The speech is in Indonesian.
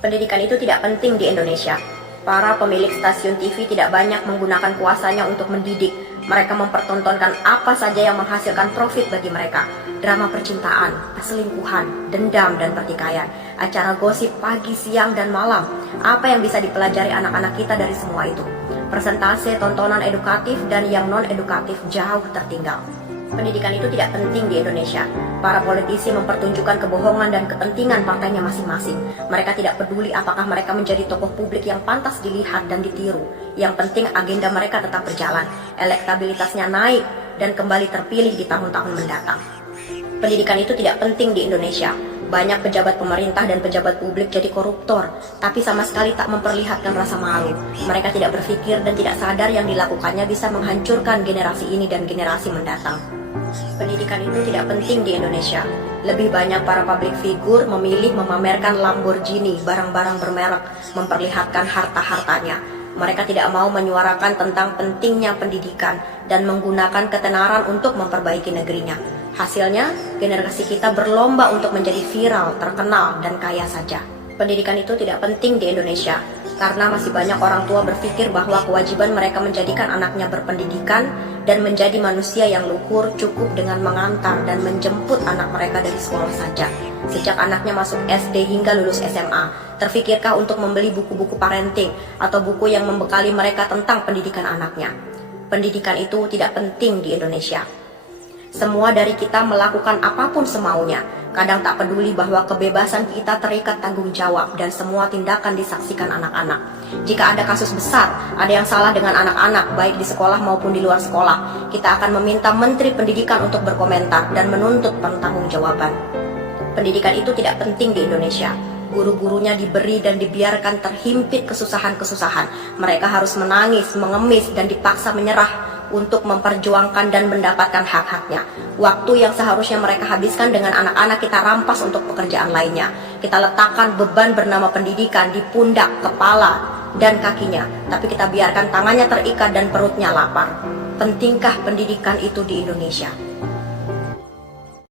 Pendidikan itu tidak penting di Indonesia. Para pemilik stasiun TV tidak banyak menggunakan kuasanya untuk mendidik. Mereka mempertontonkan apa saja yang menghasilkan profit bagi mereka. Drama percintaan, perselingkuhan, dendam dan pertikaian. Acara gosip pagi, siang, dan malam. Apa yang bisa dipelajari anak-anak kita dari semua itu? Persentase tontonan edukatif dan yang non-edukatif jauh tertinggal. Pendidikan itu tidak penting di Indonesia. Para politisi mempertunjukkan kebohongan dan kepentingan partainya masing-masing. Mereka tidak peduli apakah mereka menjadi tokoh publik yang pantas dilihat dan ditiru. Yang penting agenda mereka tetap berjalan, elektabilitasnya naik, dan kembali terpilih di tahun-tahun mendatang. Pendidikan itu tidak penting di Indonesia. Banyak pejabat pemerintah dan pejabat publik jadi koruptor, tapi sama sekali tak memperlihatkan rasa malu. Mereka tidak berpikir dan tidak sadar yang dilakukannya bisa menghancurkan generasi ini dan generasi mendatang. Pendidikan itu tidak penting di Indonesia. Lebih banyak para public figure memilih memamerkan Lamborghini, barang-barang bermerek, memperlihatkan harta-hartanya. Mereka tidak mau menyuarakan tentang pentingnya pendidikan dan menggunakan ketenaran untuk memperbaiki negerinya. Hasilnya, generasi kita berlomba untuk menjadi viral, terkenal, dan kaya saja. Pendidikan itu tidak penting di Indonesia, karena masih banyak orang tua berpikir bahwa kewajiban mereka menjadikan anaknya berpendidikan dan menjadi manusia yang luhur cukup dengan mengantar dan menjemput anak mereka dari sekolah saja. Sejak anaknya masuk SD hingga lulus SMA, terfikirkah untuk membeli buku-buku parenting atau buku yang membekali mereka tentang pendidikan anaknya? Pendidikan itu tidak penting di Indonesia. Semua dari kita melakukan apapun semaunya. Kadang tak peduli bahwa kebebasan kita terikat tanggung jawab dan semua tindakan disaksikan anak-anak. Jika ada kasus besar, ada yang salah dengan anak-anak, baik di sekolah maupun di luar sekolah, kita akan meminta Menteri Pendidikan untuk berkomentar dan menuntut pertanggungjawaban. Pendidikan itu tidak penting di Indonesia. Guru-gurunya diberi dan dibiarkan terhimpit kesusahan-kesusahan. Mereka harus menangis, mengemis, dan dipaksa menyerah untuk memperjuangkan dan mendapatkan hak-haknya. Waktu yang seharusnya mereka habiskan dengan anak-anak kita rampas untuk pekerjaan lainnya. Kita letakkan beban bernama pendidikan di pundak, kepala, dan kakinya, tapi kita biarkan tangannya terikat dan perutnya lapar. Pentingkah pendidikan itu di Indonesia?